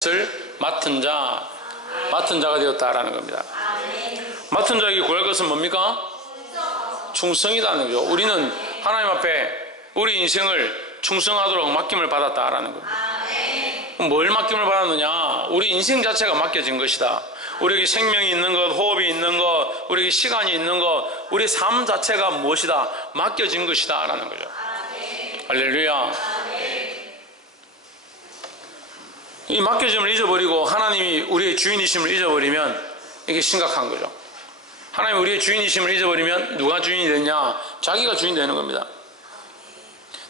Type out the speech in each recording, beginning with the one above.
것을 맡은 자가 되었다라는 겁니다. 맡은 자에게 구할 것은 뭡니까? 충성이라는 거죠. 우리는 하나님 앞에 우리 인생을 충성하도록 맡김을 받았다라는 겁니다. 뭘 맡김을 받았느냐? 우리 인생 자체가 맡겨진 것이다. 우리에게 생명이 있는 것, 호흡이 있는 것, 우리에게 시간이 있는 것, 우리 삶 자체가 무엇이다? 맡겨진 것이다 라는 거죠. 할렐루야. 이 맡겨짐을 잊어버리고 하나님이 우리의 주인이심을 잊어버리면 이게 심각한 거죠. 하나님이 우리의 주인이심을 잊어버리면 누가 주인이 되냐? 자기가 주인 되는 겁니다.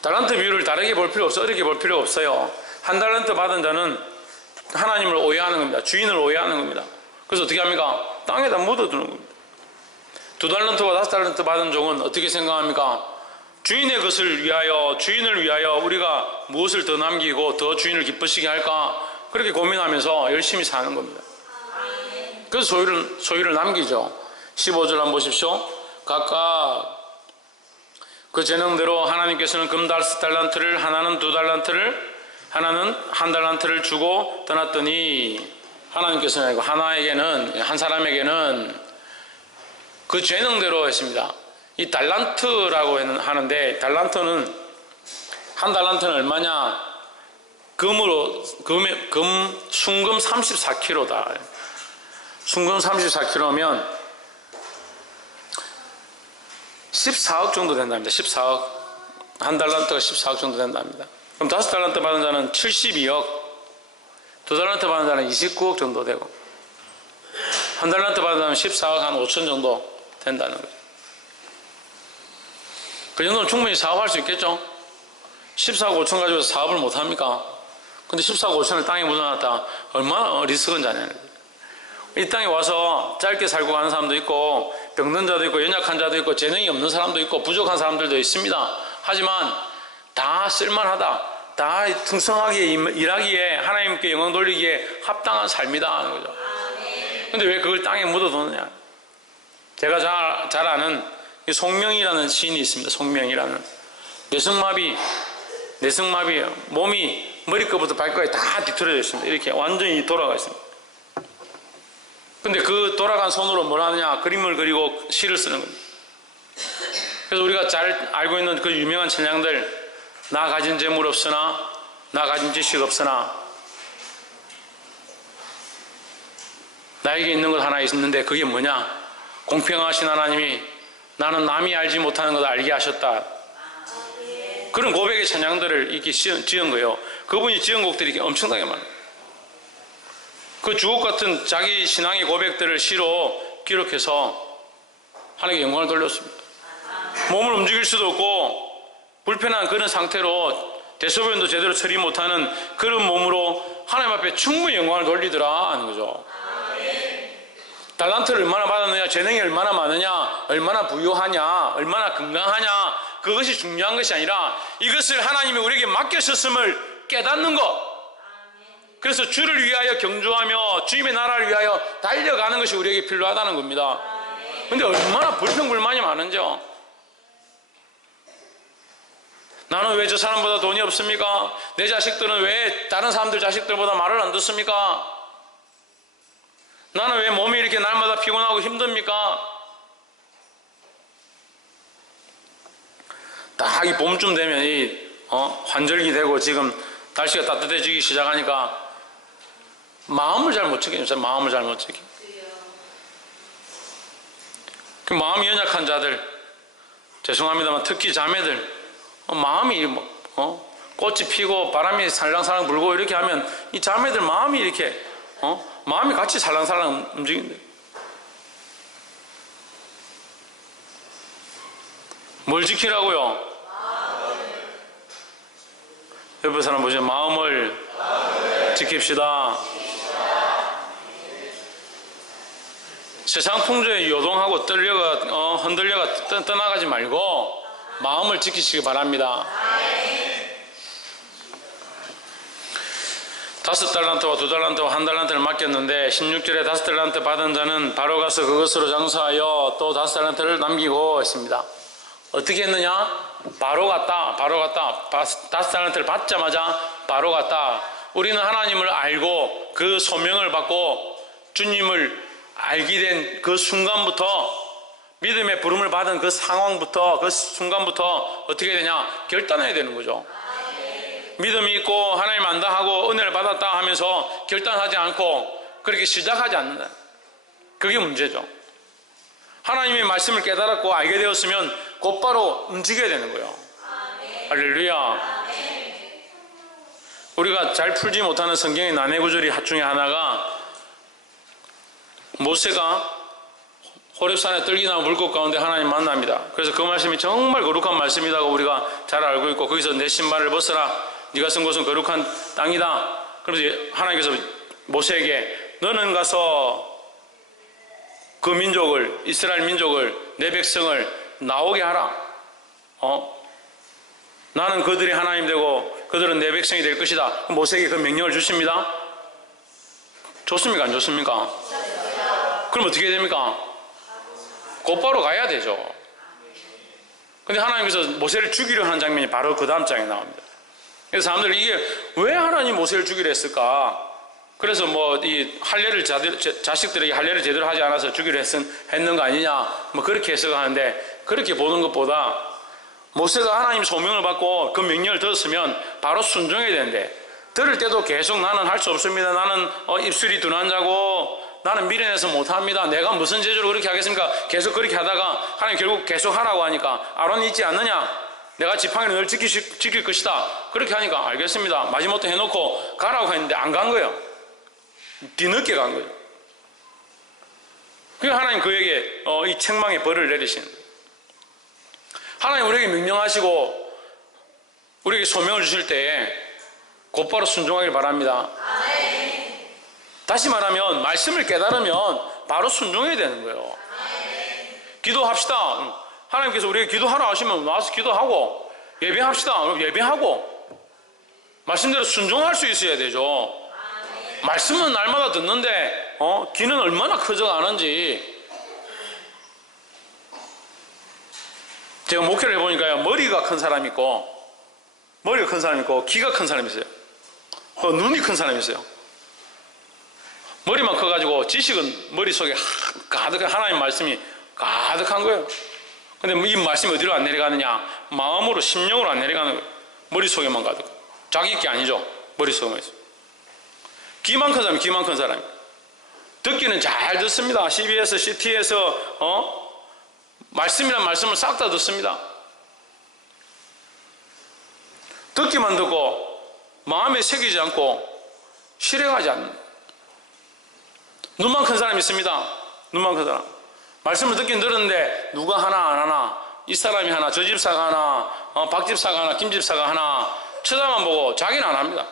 달란트 비율을 다르게 볼 필요 없어요. 어렵게 볼 필요 없어요. 한 달란트 받은 자는 하나님을 오해하는 겁니다. 주인을 오해하는 겁니다. 그래서 어떻게 합니까? 땅에다 묻어두는 겁니다. 2달란트와 5달란트 받은 종은 어떻게 생각합니까? 주인의 것을 위하여, 주인을 위하여 우리가 무엇을 더 남기고 더 주인을 기쁘시게 할까? 그렇게 고민하면서 열심히 사는 겁니다. 그래서 소유를 남기죠. 15절 한번 보십시오. 각각 그 재능대로 하나님께서는 금 5달란트를, 하나는 2달란트를, 하나는 1달란트를 주고 떠났더니, 하나님께서는 아니고 하나에게는, 한 사람에게는 그 재능대로 했습니다. 이 달란트라고 하는데, 한 달란트는 얼마냐? 순금 34kg다. 순금 34kg면 14억 정도 된답니다. 14억. 한 달란트가 14억 정도 된답니다. 그럼 5달란트 받은 자는 72억, 2달란트 받은 자는 29억 정도 되고, 한 달란트 받은 자는 14억 한 5천 정도 된다는 거죠. 그 정도는 충분히 사업할 수 있겠죠? 14억 5천 가지고 사업을 못 합니까? 근데 14억 5천을 땅에 묻어놨다. 얼마나 리스크인지 아냐는 거죠. 이 땅에 와서 짧게 살고 가는 사람도 있고, 병든 자도 있고, 연약한 자도 있고, 재능이 없는 사람도 있고, 부족한 사람들도 있습니다. 하지만 다 쓸만하다, 다 풍성하게 일하기에, 하나님께 영광 돌리기에 합당한 삶이다 하는 거죠. 근데 왜 그걸 땅에 묻어두느냐? 제가 잘 아는 송명이라는 시인이 있습니다. 송명이라는. 뇌승마비예요. 몸이 머리끝부터 발끝까지 다 뒤틀어져 있습니다. 이렇게 완전히 돌아가 있습니다. 근데 그 돌아간 손으로 뭘 하느냐? 그림을 그리고 시를 쓰는 겁니다. 그래서 우리가 잘 알고 있는 그 유명한 찬양들, 나 가진 재물 없으나, 나 가진 지식 없으나, 나에게 있는 것 하나 있는데 그게 뭐냐? 공평하신 하나님이 나는 남이 알지 못하는 것을 알게 하셨다. 그런 고백의 찬양들을 이렇게 지은 거예요. 그분이 지은 곡들이 엄청나게 많아요. 그 주옥 같은 자기 신앙의 고백들을 시로 기록해서 하나님께 영광을 돌렸습니다. 몸을 움직일 수도 없고 불편한 그런 상태로 대소변도 제대로 처리 못하는 그런 몸으로 하나님 앞에 충분히 영광을 돌리더라 하는 거죠. 달란트를 얼마나 받았느냐, 재능이 얼마나 많으냐, 얼마나 부유하냐, 얼마나 건강하냐, 그것이 중요한 것이 아니라 이것을 하나님이 우리에게 맡겨셨음을 깨닫는 것. 그래서 주를 위하여 경주하며 주님의 나라를 위하여 달려가는 것이 우리에게 필요하다는 겁니다. 근데 얼마나 불평불만이 많은지요. 나는 왜 저 사람보다 돈이 없습니까? 내 자식들은 왜 다른 사람들 자식들보다 말을 안 듣습니까? 나는 왜 몸이 이렇게 날마다 피곤하고 힘듭니까? 딱 이 봄쯤 되면 환절기 되고 지금 날씨가 따뜻해지기 시작하니까 마음을 잘 못 챙겨요. 마음을 잘 못 챙겨. 그 마음이 연약한 자들, 죄송합니다만 특히 자매들, 마음이 꽃이 피고 바람이 살랑살랑 불고 이렇게 하면 이 자매들 마음이 이렇게 마음이 같이 살랑살랑 움직인대. 뭘 지키라고요? 옆에 사람 보시면 마음을 지킵시다. 세상 풍조에 요동하고 흔들려가 떠나가지 말고 마음을 지키시기 바랍니다. 5달란트와 2달란트와 1달란트를 맡겼는데 16절에 5달란트 받은 자는 바로 가서 그것으로 장사하여 또 5달란트를 남기고 있습니다. 어떻게 했느냐? 바로 갔다. 5달란트를 받자마자 바로 갔다. 우리는 하나님을 알고 그 소명을 받고 주님을 알게 된 그 순간부터, 믿음의 부름을 받은 그 상황부터, 그 순간부터 어떻게 되냐? 결단해야 되는 거죠. 믿음이 있고 하나님 안다 하고 은혜를 받았다 하면서 결단하지 않고 그렇게 시작하지 않는다. 그게 문제죠. 하나님의 말씀을 깨달았고 알게 되었으면 곧바로 움직여야 되는 거예요. 할렐루야. 우리가 잘 풀지 못하는 성경의 난해 구절이 중에 하나가, 모세가 호렙산의 떨기나무 물꽃 가운데 하나님 만납니다. 그래서 그 말씀이 정말 거룩한 말씀이라고 우리가 잘 알고 있고, 거기서 내 신발을 벗어라, 네가 쓴 곳은 거룩한 땅이다. 그래서 하나님께서 모세에게 너는 가서 그 민족을, 이스라엘 민족을, 내 백성을 나오게 하라. 나는 그들이 하나님 되고 그들은 내 백성이 될 것이다. 모세에게 그 명령을 주십니다. 좋습니까? 안 좋습니까? 그럼 어떻게 됩니까? 곧바로 가야 되죠. 근데 하나님께서 모세를 죽이려 하는 장면이 바로 그 다음 장에 나옵니다. 그래서 사람들이 이게 왜 하나님 모세를 죽이려 했을까? 그래서 이 할례를 자식들에게 할례를 제대로 하지 않아서 죽이려 했는 거 아니냐, 그렇게 해석하는데, 그렇게 보는 것보다 모세가 하나님 소명을 받고 그 명령을 들었으면 바로 순종해야 되는데, 들을 때도 계속 나는 할 수 없습니다, 나는 입술이 둔한 자고 나는 미련해서 못합니다, 내가 무슨 재주로 그렇게 하겠습니까? 계속 그렇게 하다가 하나님 결국 계속 하라고 하니까, 아론이 있지 않느냐, 내가 지팡이를 늘 지킬 것이다, 그렇게 하니까 알겠습니다, 마지못해 해놓고 가라고 했는데 안 간 거예요. 뒤늦게 간 거예요. 그러니까 하나님 그에게 이 책망의 벌을 내리시는 거예요. 하나님 우리에게 명령하시고 우리에게 소명을 주실 때에 곧바로 순종하길 바랍니다. 아멘. 다시 말하면 말씀을 깨달으면 바로 순종해야 되는 거예요. 아멘. 기도합시다. 하나님께서 우리에게 기도하라 하시면 나와서 기도하고, 예배합시다. 예배하고, 말씀대로 순종할 수 있어야 되죠. 아멘. 말씀은 날마다 듣는데 귀는 얼마나 커져가는지. 제가 목회를 해보니까요, 머리가 큰 사람이 있고 귀가 큰 사람이 있어요. 눈이 큰 사람이 있어요. 머리만 커가지고 지식은 머릿속에 가득한, 하나님 말씀이 가득한 거예요. 근데 이 말씀이 어디로 안 내려가느냐? 마음으로, 심령으로 안 내려가는 거예요. 머릿속에만 가득. 자기 게 아니죠. 머릿속에만 있어요. 귀만 큰 사람이, 귀만 큰 사람이. 듣기는 잘 듣습니다. CBS, CT에서 말씀이란 말씀을 싹 다 듣습니다. 듣기만 듣고 마음에 새기지 않고 실행하지 않는, 눈만 큰 사람이 있습니다. 눈만 큰 사람. 말씀을 듣긴 들었는데 누가 하나 안 하나, 이 사람이 하나, 저 집사가 하나, 박 집사가 하나, 김 집사가 하나, 쳐다만 보고 자기는 안 합니다.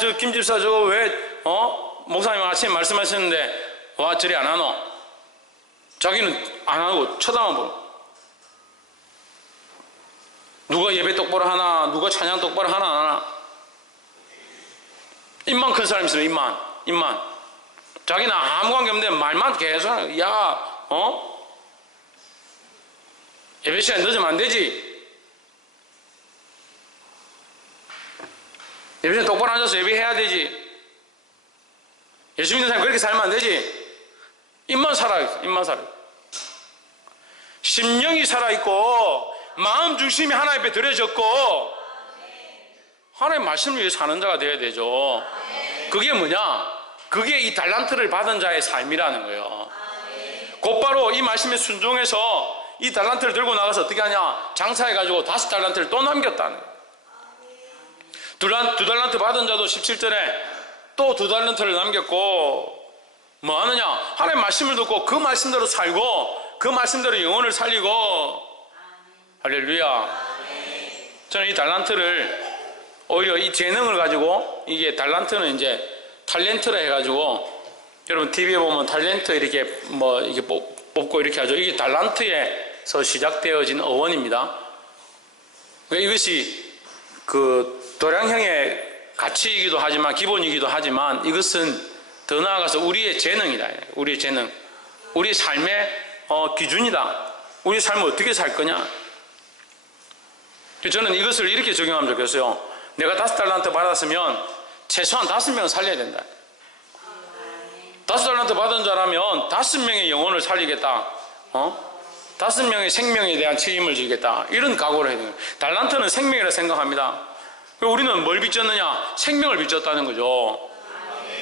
저 김 집사 저거 왜 목사님 아침에 말씀하셨는데 와 저리 안 하노? 자기는 안 하고 쳐다만 보고, 누가 예배 똑바로 하나, 누가 찬양 똑바로 하나 안 하나. 입만 큰 사람이 있어요. 입만. 자기는 아무 관계 없는데 말만 계속 하는 거야. 야, 예배 시간 늦으면 안 되지. 예배 시간 똑바로 앉아서 예배해야 되지. 예수 믿는 사람이 그렇게 살면 안 되지. 입만 살아있어. 입만 살아. 심령이 살아있고 마음 중심이 하나님 앞에 들여졌고 하나님 말씀을 위해 사는 자가 되어야 되죠. 그게 뭐냐? 그게 이 달란트를 받은 자의 삶이라는 거예요. 곧바로 이 말씀에 순종해서 이 달란트를 들고 나가서 어떻게 하냐? 장사해가지고 5달란트를 또 남겼다는 거예요. 두 달란트 받은 자도 17절에 또 2달란트를 남겼고, 뭐 하느냐? 하나님 말씀을 듣고 그 말씀대로 살고 그 말씀대로 영혼을 살리고. 할렐루야. 저는 이 달란트를 오히려 이 재능을 가지고, 이게 달란트는 이제 탤런트라 해가지고, 여러분 TV에 보면 탤런트 이렇게 이렇게 뽑고 이렇게 하죠. 이게 달란트에서 시작되어진 어원입니다. 그러니까 이것이 그 도량형의 가치이기도 하지만, 기본이기도 하지만, 이것은 더 나아가서 우리의 재능이다. 우리의 재능, 우리의 삶의 기준이다. 우리의 삶을 어떻게 살 거냐. 저는 이것을 이렇게 적용하면 좋겠어요. 내가 5달란트 받았으면 최소한 5명을 살려야 된다. 5달란트 받은 자라면 5명의 영혼을 살리겠다. 5명의 생명에 대한 책임을 지겠다. 이런 각오를 해야 돼요. 달란트는 생명이라 생각합니다. 우리는 뭘 빚졌느냐? 생명을 빚졌다는 거죠.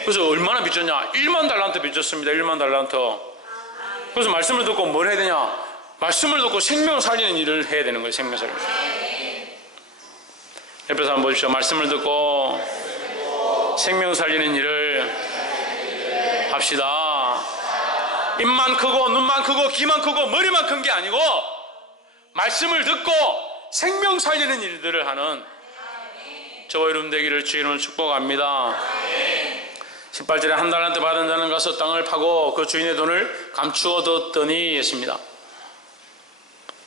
그래서 얼마나 빚졌냐? 1만 달란트 빚졌습니다. 1만 달란트. 그래서 말씀을 듣고 뭘 해야 되냐? 말씀을 듣고 생명을 살리는 일을 해야 되는 거예요. 생명 살리는 일. 옆에서 한번 보십시오. 말씀을 듣고 생명 살리는 일을 합시다. 입만 크고 눈만 크고 귀만 크고 머리만 큰 게 아니고 말씀을 듣고 생명 살리는 일들을 하는 저와 여러분 되기를 주의 이름으로 축복합니다. 18절에 한 달란트 받은 자는 가서 땅을 파고 그 주인의 돈을 감추어 뒀더니 했습니다.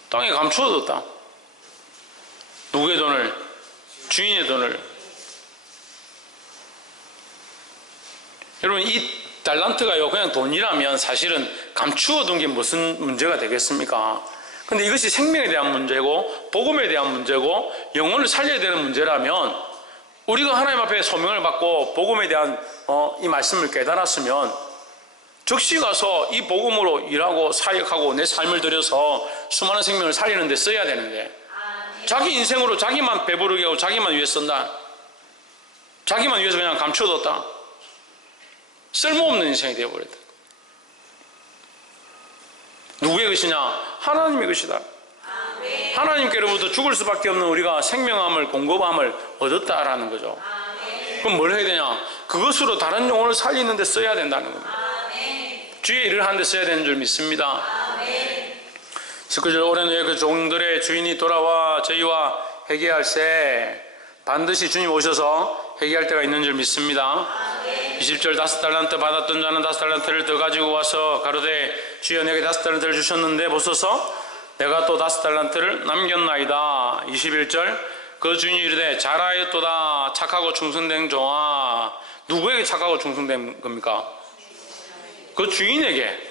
땅에 감추어 뒀다. 누구의 돈을? 주인의 돈을. 여러분, 이 달란트가요 그냥 돈이라면 사실은 감추어 둔 게 무슨 문제가 되겠습니까? 근데 이것이 생명에 대한 문제고 복음에 대한 문제고 영혼을 살려야 되는 문제라면 우리가 하나님 앞에 소명을 받고 복음에 대한 이 말씀을 깨달았으면 즉시 가서 이 복음으로 일하고 사역하고 내 삶을 들여서 수많은 생명을 살리는 데 써야 되는데 자기 인생으로 자기만 배부르게 하고 자기만 위해 쓴다. 자기만 위해서 그냥 감춰뒀다. 쓸모없는 인생이 되어버렸다. 누구의 것이냐? 하나님의 것이다. 하나님께로부터 죽을 수밖에 없는 우리가 생명함을 공급함을 얻었다라는 거죠. 그럼 뭘 해야 되냐? 그것으로 다른 영혼을 살리는 데 써야 된다는 겁니다. 주의 일을 하는 데 써야 되는 줄 믿습니다. 19절 올해는 그 종들의 주인이 돌아와 저희와 회개할세 반드시 주님 오셔서 회개할 때가 있는 줄 믿습니다. 20절 5달란트 받았던 자는 5달란트를 더 가지고 와서 가로되 주여 내게 5달란트를 주셨는데 보소서 내가 또 5달란트를 남겼나이다. 21절 그 주인이 이르되 잘하였도다 착하고 충성된 종아. 누구에게 착하고 충성된 겁니까? 그 주인에게.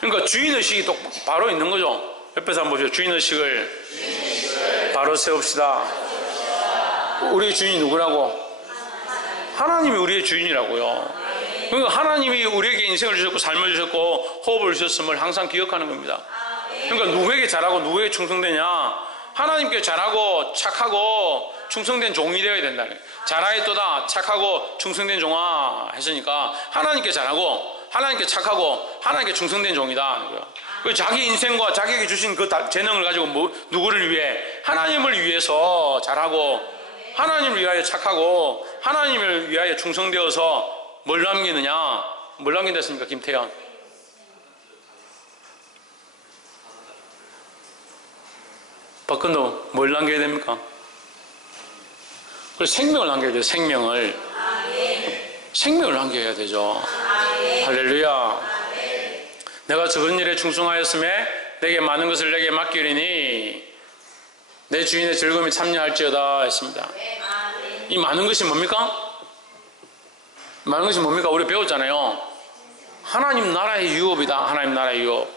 그러니까 주인의식이 또 바로 있는 거죠. 옆에서 한번 보시죠. 주인의식을 바로 세웁시다. 우리의 주인이 누구라고? 하나님이 우리의 주인이라고요. 그러니까 하나님이 우리에게 인생을 주셨고 삶을 주셨고 호흡을 주셨음을 항상 기억하는 겁니다. 그러니까 누구에게 잘하고 누구에게 충성되냐? 하나님께 잘하고 착하고 충성된 종이 되어야 된다는 거예요. 잘하였도다 착하고 충성된 종아 했으니까 하나님께 잘하고 하나님께 착하고 하나님께 충성된 종이다. 자기 인생과 자기에게 주신 그 재능을 가지고 누구를 위해? 하나님을 위해서 잘하고 하나님을 위하여 착하고 하나님을 위하여 충성되어서 뭘 남기느냐? 뭘 남긴다 했습니까? 김태현. 박근도 뭘 남겨야 됩니까? 생명을 남겨야 돼요. 생명을. 생명을 남겨야 되죠. 할렐루야. 내가 적은 일에 충성하였음에 내게 많은 것을 내게 맡기리니 내 주인의 즐거움이 참여할지어다 했습니다. 이 많은 것이 뭡니까? 많은 것이 뭡니까? 우리 배웠잖아요. 하나님 나라의 유업이다. 하나님 나라의 유업.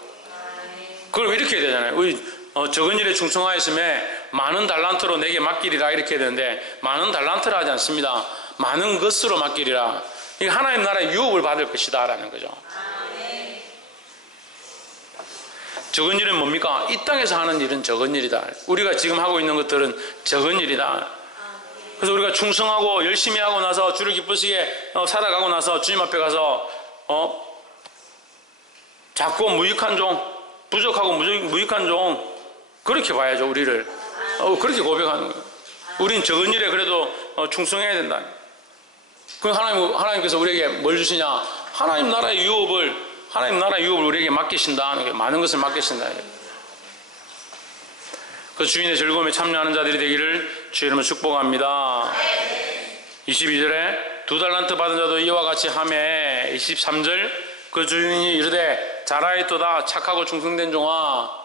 그걸 이렇게 해야 되잖아요. 우리 적은 일에 충성하였음에 많은 달란트로 내게 맡기리라 이렇게 해야 되는데 많은 달란트라 하지 않습니다. 많은 것으로 맡기리라. 이게 하나님 나라의 유업을 받을 것이다 라는 거죠. 적은 일은 뭡니까? 이 땅에서 하는 일은 적은 일이다. 우리가 지금 하고 있는 것들은 적은 일이다. 그래서 우리가 충성하고 열심히 하고 나서 주를 기쁘시게 살아가고 나서 주님 앞에 가서 작고 무익한 종, 부족하고 무익한 종 그렇게 봐야죠. 우리를 그렇게 고백하는 거예요. 우린 적은 일에 그래도 충성해야 된다. 그럼 하나님께서 우리에게 뭘 주시냐? 하나님 나라의 유업을 우리에게 맡기신다. 많은 것을 맡기신다. 그 주인의 즐거움에 참여하는 자들이 되기를 주의 이름으로 축복합니다. 22절에 2달란트 받은 자도 이와 같이 하매 23절 그 주인이 이르되 잘하였도다 착하고 충성된 종아.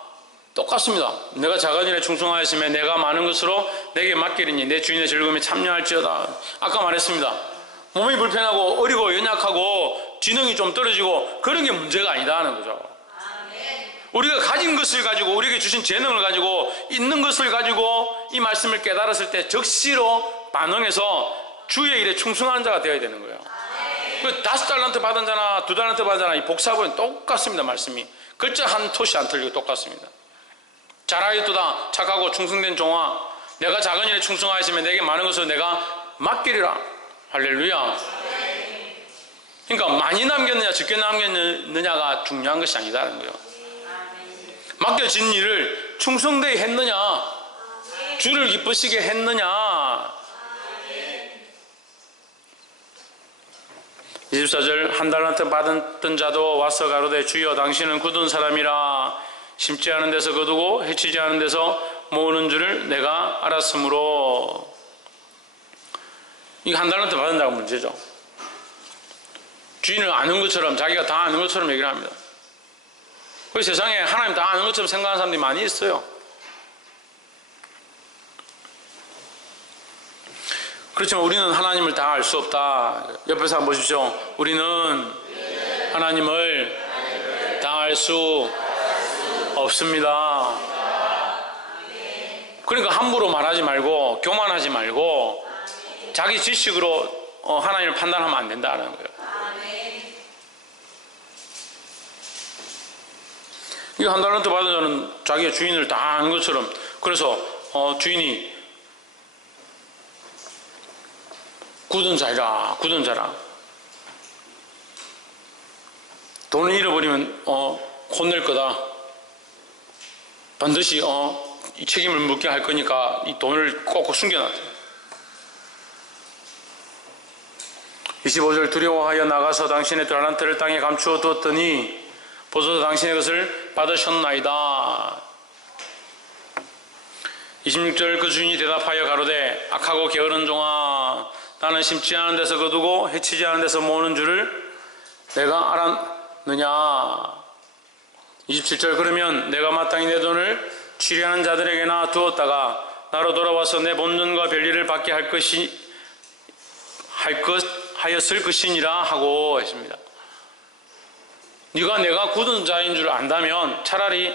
똑같습니다. 내가 작은 일에 충성하였으면 내가 많은 것으로 내게 맡기리니 내 주인의 즐거움에 참여할지어다. 아까 말했습니다. 몸이 불편하고 어리고 연약하고 지능이 좀 떨어지고 그런 게 문제가 아니다 하는 거죠. 우리가 가진 것을 가지고, 우리에게 주신 재능을 가지고, 있는 것을 가지고 이 말씀을 깨달았을 때 적시로 반응해서 주의 일에 충성하는 자가 되어야 되는 거예요. 그 5달란트 받은 자나 2달란트 받은 자나 이 복사본은 똑같습니다. 말씀이 글자 한 토시 안 틀리고 똑같습니다. 잘하였도다 착하고 충성된 종아, 내가 작은 일에 충성하였으면 내게 많은 것을 내가 맡기리라. 할렐루야. 그러니까 많이 남겼느냐 적게 남겼느냐가 중요한 것이 아니다는 거예요. 맡겨진 일을 충성되게 했느냐, 주를 기쁘시게 했느냐. 24절, 한 달란트 받았던 자도 와서 가로되 주여 당신은 굳은 사람이라 심지 않은 데서 거두고 해치지 않은 데서 모으는 줄을 내가 알았으므로. 이게 한 달란트 받은 자가 문제죠. 주인을 아는 것처럼, 자기가 다 아는 것처럼 얘기를 합니다. 그 세상에 하나님 다 아는 것처럼 생각하는 사람들이 많이 있어요. 그렇지만 우리는 하나님을 다 알 수 없다. 옆에서 한번 보십시오. 우리는 하나님을 다 알 수 없습니다. 그러니까 함부로 말하지 말고 교만하지 말고 자기 지식으로 하나님을 판단하면 안 된다는 거예요. 이 한 달란트 받은 자는 자기의 주인을 다 아는 것처럼, 그래서 주인이 굳은 자라, 굳은 자라. 돈을 잃어버리면 혼낼 거다. 반드시 이 책임을 묻게 할 거니까 이 돈을 꼭꼭 숨겨놨다. 25절, 두려워하여 나가서 당신의 달란트를 땅에 감추어 두었더니 보소서 당신의 것을 받으셨나이다. 26절, 그 주인이 대답하여 가로되 악하고 게으른 종아, 나는 심지 않은 데서 거두고 해치지 않은 데서 모으는 줄을 내가 알았느냐. 27절, 그러면 내가 마땅히 내 돈을 취리하는 자들에게나 두었다가 나로 돌아와서 내 본전과 별일을 받게 하였을 것이니라 하고 했습니다. 네가 내가 굳은 자인 줄 안다면 차라리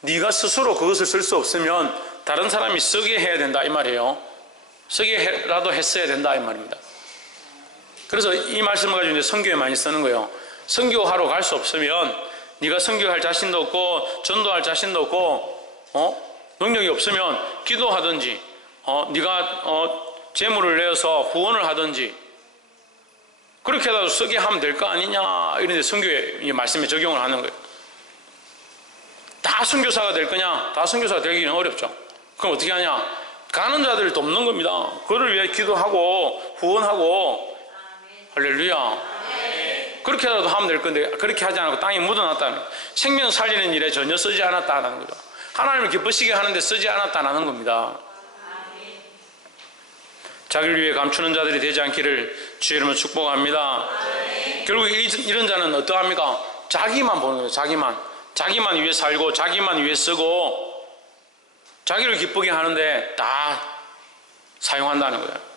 네가 스스로 그것을 쓸 수 없으면 다른 사람이 쓰게 해야 된다 이 말이에요. 쓰게라도 했어야 된다 이 말입니다. 그래서 이 말씀을 가지고 이제 선교에 많이 쓰는 거예요. 선교하러 갈 수 없으면, 네가 선교할 자신도 없고 전도할 자신도 없고 능력이 없으면 기도하든지 네가 재물을 내어서 후원을 하든지 그렇게라도 쓰게 하면 될 거 아니냐, 이런데 선교의 말씀에 적용을 하는 거예요. 다 선교사가 될 거냐? 다 선교사가 되기는 어렵죠. 그럼 어떻게 하냐? 가는 자들을 돕는 겁니다. 그를 위해 기도하고 후원하고. 할렐루야. 그렇게라도 하면 될 건데 그렇게 하지 않고 땅에 묻어놨다는 거예요. 생명 살리는 일에 전혀 쓰지 않았다는 거죠. 하나님을 기쁘시게 하는데 쓰지 않았다는 겁니다. 자기를 위해 감추는 자들이 되지 않기를 주의 이름으로 축복합니다. 결국 이런 자는 어떠합니까? 자기만 보는 거예요. 자기만 위해 살고 자기만 위해 쓰고 자기를 기쁘게 하는데 다 사용한다는 거예요.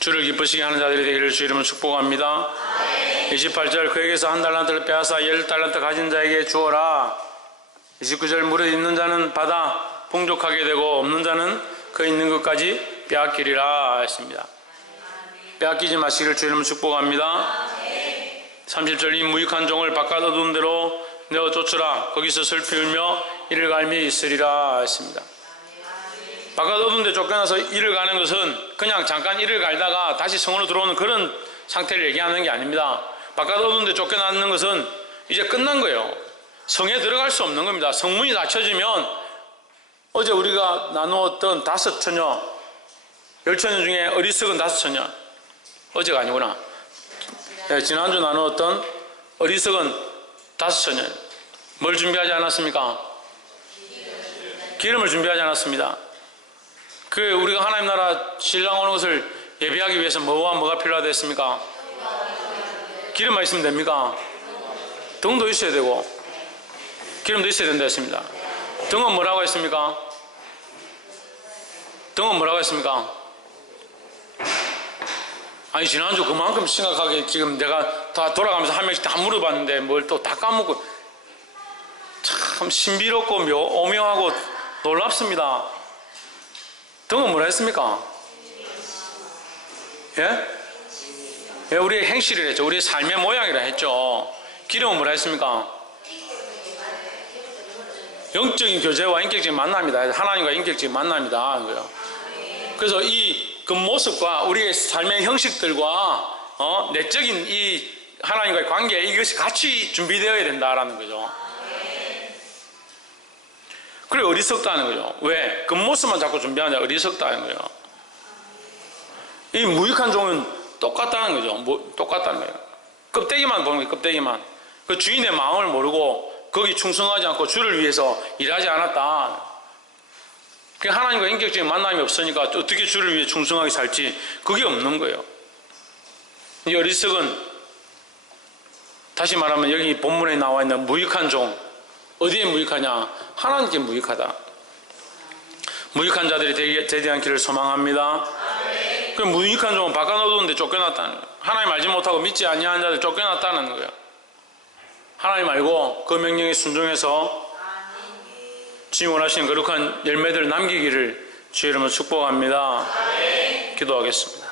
주를 기쁘시게 하는 자들이 되기를 주의 이름으로 축복합니다. 28절, 그에게서 한 달란트를 빼앗아 10달란트 가진 자에게 주어라. 29절, 무릇 있는 자는 받아 풍족하게 되고 없는 자는 그 있는 것까지 빼앗기리라 했습니다. 빼앗기지 마시기를 주의 이름으로 축복합니다. 30절, 이 무익한 종을 바깥 어두운 데로 내어 쫓으라. 거기서 슬피 울며 이를 갈미 있으리라 했습니다. 바깥 어두운 데 쫓겨나서 이를 가는 것은 그냥 잠깐 이를 갈다가 다시 성으로 들어오는 그런 상태를 얘기하는 게 아닙니다. 바깥 어두운 데 쫓겨나는 것은 이제 끝난 거예요. 성에 들어갈 수 없는 겁니다. 성문이 닫혀지면 어제 우리가 나누었던 5처녀, 10처녀 중에 어리석은 5처녀, 어제가 아니구나. 네, 지난주 나누었던 어리석은 5처녀, 뭘 준비하지 않았습니까? 기름을 준비하지 않았습니다. 우리가 하나님 나라 신랑 오는 것을 예배하기 위해서 뭐가 필요하겠습니까? 기름만 있으면 됩니까? 등도 있어야 되고 기름도 있어야 된다 했습니다. 등은 뭐라고 했습니까? 등은 뭐라고 했습니까? 아니 지난주 그만큼 심각하게 지금 내가 다 돌아가면서 한 명씩 다 물어봤는데 뭘 또 다 까먹고 참 신비롭고 오묘하고 놀랍습니다. 등은 뭐라 했습니까? 예? 예, 우리의 행실이라 했죠. 우리의 삶의 모양이라 했죠. 기름은 뭐라 했습니까? 영적인 교제와 인격적인 만남이다. 하나님과 인격적인 만남이다. 그래서 이 겉모습과 우리의 삶의 형식들과 내적인 이 하나님과의 관계, 이것이 같이 준비되어야 된다라는 거죠. 그래 어리석다는 거죠. 왜? 겉모습만 자꾸 준비하냐 어리석다는 거예요. 이 무익한 종은 똑같다는 거죠. 똑같다는 거예요. 껍데기만 보는 거예요. 껍데기만. 그 주인의 마음을 모르고 거기 충성하지 않고 주를 위해서 일하지 않았다. 하나님과 인격적인 만남이 없으니까 어떻게 주를 위해 충성하게 살지 그게 없는 거예요. 이 어리석은 다시 말하면 여기 본문에 나와 있는 무익한 종, 어디에 무익하냐? 하나님께 무익하다. 무익한 자들이 되지 않기를 소망합니다. 그 무익한 종은 바꿔놓았는데 쫓겨났다는 거예요. 하나님 알지 못하고 믿지 아니하는 자들 쫓겨났다는 거예요. 하나님 알고 그 명령에 순종해서 주님 원하시는 거룩한 열매들을 남기기를 주의 이름으로 축복합니다. 기도하겠습니다.